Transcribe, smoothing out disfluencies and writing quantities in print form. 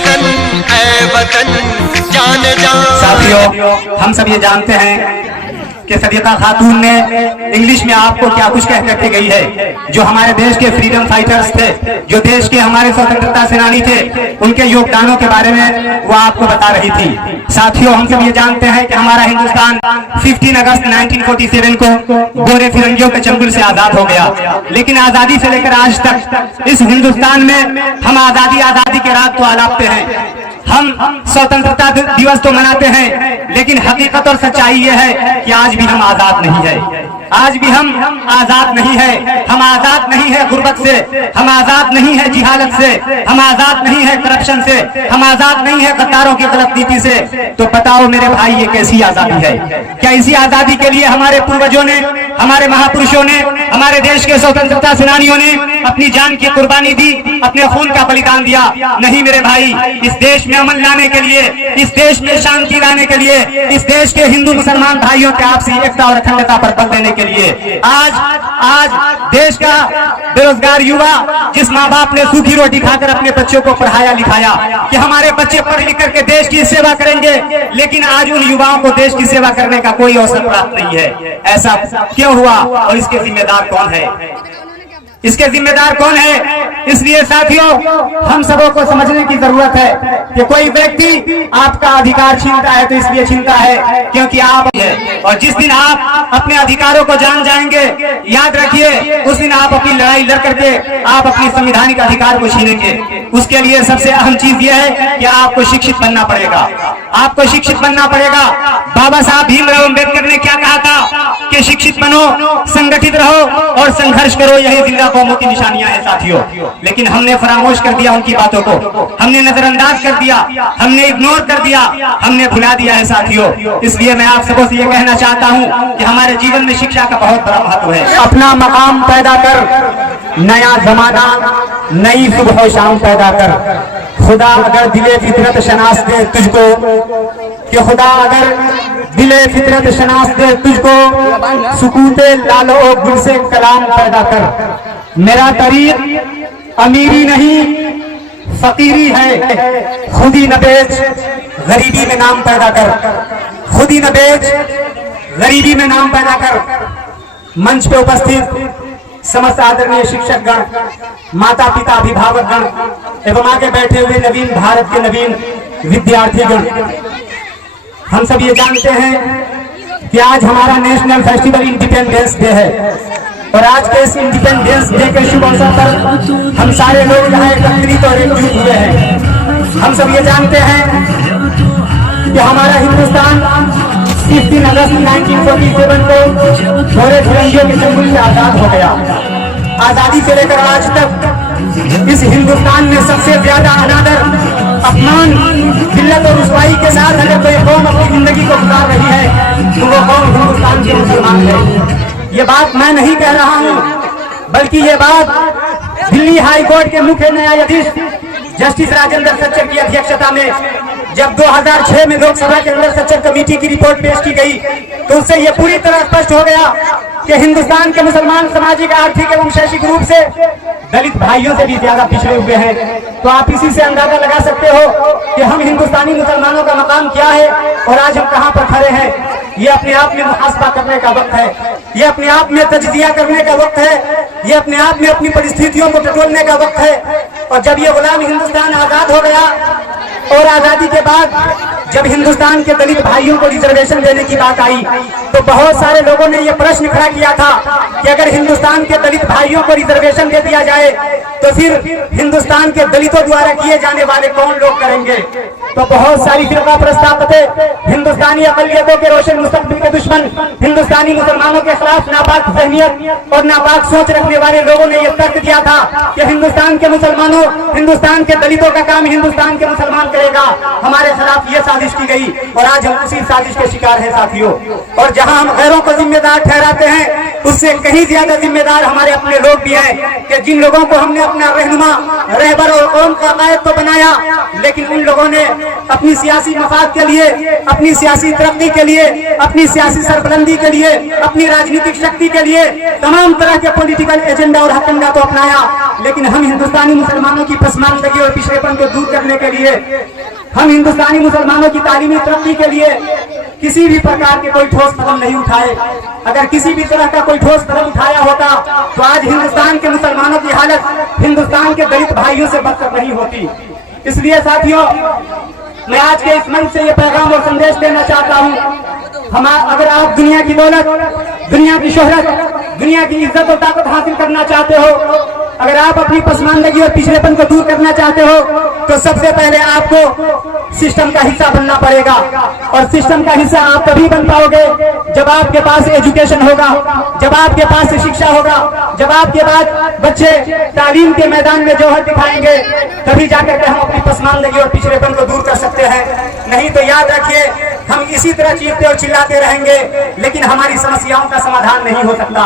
वतन ऐ वतन जान जान। साथियों, हम सब ये जानते हैं कि सदीका खातून ने इंग्लिश में आपको क्या कुछ कह करके गई है। जो हमारे देश के फ्रीडम फाइटर्स थे, जो देश के हमारे स्वतंत्रता सेनानी थे, उनके योगदानों के बारे में वो आपको बता रही थी। साथियों, हम सब ये जानते हैं कि हमारा हिंदुस्तान 15 अगस्त 1947 को गोरे फिरंगियों के चंगुल से आजाद हो गया। लेकिन आजादी से लेकर आज तक इस हिंदुस्तान में हम आजादी के रात तो आलापते हैं। हम स्वतंत्रता दिवस तो मनाते हैं, लेकिन हकीकत और सच्चाई ये है कि आज भी हम आजाद नहीं है। आज भी हम आजाद नहीं है। हम आजाद नहीं है गुर्बत से, हम आजाद नहीं है जिहालत से, हम आजाद नहीं है करप्शन से, हम आजाद नहीं है गद्दारों की गलत नीति से। तो बताओ मेरे भाई, ये कैसी आजादी है? क्या इसी आजादी के लिए हमारे पूर्वजों ने, हमारे महापुरुषों ने, हमारे देश के स्वतंत्रता सेनानियों ने अपनी जान की कुर्बानी दी, अपने खून का बलिदान दिया? नहीं मेरे भाई, इस देश में अमन लाने के लिए, इस देश में शांति लाने के लिए, इस देश के हिंदू मुसलमान भाइयों के आपसी एकता और अखंडता पर बल देने के लिए आज देश का बेरोजगार युवा, जिस माँ बाप ने सूखी रोटी खाकर अपने बच्चों को पढ़ाया लिखाया कि हमारे बच्चे पढ़ लिख करके देश की सेवा करेंगे, लेकिन आज उन युवाओं को देश की सेवा करने का कोई अवसर प्राप्त नहीं है। ऐसा क्यों हुआ और इसके जिम्मेदार कौन है? इसके जिम्मेदार कौन है? इसलिए साथियों, हम सबों को समझने की जरूरत है कि कोई व्यक्ति आपका अधिकार छीनता है तो इसलिए छीनता है क्योंकि आप है, और जिस दिन आप अपने अधिकारों को जान जाएंगे, याद रखिए, उस दिन आप अपनी लड़ाई लड़ करके आप अपनी संवैधानिक अधिकार को छीनेंगे। उसके लिए सबसे अहम चीज यह है कि आपको शिक्षित बनना पड़ेगा। आपको शिक्षित बनना पड़ेगा। बाबा साहब भीमराव अम्बेडकर ने क्या कहा था कि शिक्षित बनो, संगठित रहो और संघर्ष करो, यही जिंदा कौमों की निशानियां हैं साथियों। लेकिन हमने फरामोश कर दिया उनकी बातों को, हमने नजरअंदाज कर दिया, हमने इग्नोर कर दिया, हमने भुला दिया है साथियों। इसलिए मैं आप सबों से ये कहना चाहता हूँ कि हमारे जीवन में शिक्षा का बहुत बड़ा महत्व है। अपना मकाम पैदा कर, नया जमाना, नई सुबह शाम पैदा कर। खुदा अगर दिले फितरत शनास दे तुझको, कि खुदा अगर दिले फितरत शनास दे तुझको, सुकूते लालो गुल से कलाम पैदा कर। मेरा तरीक अमीरी नहीं फकीरी है, खुदी न बेच गरीबी में नाम पैदा कर। खुदी न बेच गरीबी में नाम पैदा कर। मंच पे उपस्थित समस्त आदरणीय शिक्षक गण, माता पिता अभिभावक गण एवं आगे बैठे हुए नवीन भारत के नवीन विद्यार्थी गण, हम सब ये जानते हैं कि आज हमारा नेशनल फेस्टिवल इंडिपेंडेंस डे है, और आज के इस इंडिपेंडेंस डे के शुभ अवसर पर हम सारे लोग यहाँ एकत्रित और एकजुट हुए हैं। हम सब ये जानते हैं कि हमारा हिंदुस्तान 15 अगस्त 1947 को गोरे फिरंगियों के चंगुल से आजाद हो गया। आजादी से लेकर आज तक इस हिंदुस्तान में सबसे ज्यादा अनादर, अपमान, जिल्लत और रुसवाई के साथ अगर कोई कौम अपनी जिंदगी को गुजार रही है तो वो कौम हिंदुस्तान के मुसलमान है। ये बात मैं नहीं कह रहा हूँ, बल्कि ये बात दिल्ली हाई कोर्ट के मुख्य न्यायाधीश जस्टिस राजेंद्र सच्चर की अध्यक्षता में जब 2006 में लोकसभा के अंदर सच्चर कमेटी की रिपोर्ट पेश की गई, तो उससे यह पूरी तरह स्पष्ट हो गया कि हिंदुस्तान के मुसलमान सामाजिक, आर्थिक एवं शैक्षिक रूप से दलित भाइयों से भी ज्यादा पिछड़े हुए हैं। तो आप इसी से अंदाजा लगा सकते हो कि हम हिंदुस्तानी मुसलमानों का मकाम क्या है और आज हम कहां पर खड़े हैं। ये अपने आप में मुहासबा करने का वक्त है, ये अपने आप में तजजिया करने का वक्त है, ये अपने आप में अपनी परिस्थितियों को टटोलने का वक्त है। और जब ये गुलाम हिंदुस्तान आजाद हो गया और आजादी के बाद जब हिंदुस्तान के दलित भाइयों को रिजर्वेशन देने की बात आई, तो बहुत सारे लोगों ने यह प्रश्न खड़ा किया था कि अगर हिंदुस्तान के दलित भाइयों को रिजर्वेशन दे दिया जाए तो फिर हिंदुस्तान के दलितों द्वारा किए जाने वाले कौन लोग करेंगे। तो बहुत सारी फिरका प्रस्तावतें, हिंदुस्तानी अक़लियतों के रोशन मुस्तक़बिल के दुश्मन, हिंदुस्तानी मुसलमानों के खिलाफ नापाक ज़हनियत और नापाक सोच रखने वाले लोगों ने यह तर्क दिया था कि हिंदुस्तान के मुसलमानों, हिंदुस्तान के दलितों का काम हिंदुस्तान के मुसलमान करेगा। हमारे खिलाफ ये साजिश की गई और आज हम उसी साजिश के शिकार हैं साथियों। और जहां हम गैरों को जिम्मेदार ठहराते हैं, उससे कहीं ज्यादा जिम्मेदार हमारे अपने लोग भी हैं कि जिन लोगों को हमने अपना रहनुमा, रहबर और कौम का कायद तो बनाया, लेकिन उन लोगों ने अपनी सियासी मफाद के लिए, अपनी सियासी तरक्की के लिए, अपनी सियासी सरबुलंदी के लिए, अपनी राजनीतिक शक्ति के लिए तमाम तरह के पॉलिटिकल एजेंडा और हथकंडा तो अपनाया, लेकिन हम हिंदुस्तानी मुसलमानों की पसमानदगी और पिछड़ेपन को दूर करने के लिए, हम हिंदुस्तानी मुसलमानों की तालीमी तरक्की के लिए किसी भी प्रकार के कोई ठोस कदम नहीं उठाए। अगर किसी भी तरह का कोई ठोस कदम उठाया होता तो आज हिंदुस्तान के मुसलमानों की हालत हिंदुस्तान के दलित भाइयों से बदतर नहीं होती। इसलिए साथियों, मैं आज के इस मंच से ये पैगाम और संदेश देना चाहता हूँ, अगर आप दुनिया की दौलत, दुनिया की शोहरत, दुनिया की इज्जत और ताकत हासिल करना चाहते हो, अगर आप अपनी पसमानदगी और पिछड़ेपन को दूर करना चाहते हो, तो सबसे पहले आपको सिस्टम का हिस्सा बनना पड़ेगा। और सिस्टम का हिस्सा आप तभी बन पाओगे जब आपके पास एजुकेशन होगा, जब आपके पास शिक्षा होगा, जब आपके पास बच्चे तालीम के मैदान में जौहर दिखाएंगे, तभी जाकर के हम अपनी पसमानदगी और पिछड़ेपन को दूर कर सकते हैं। नहीं तो याद रखिए, हम इसी तरह चीखते और चिल्लाते रहेंगे, लेकिन हमारी समस्याओं का समाधान नहीं हो सकता।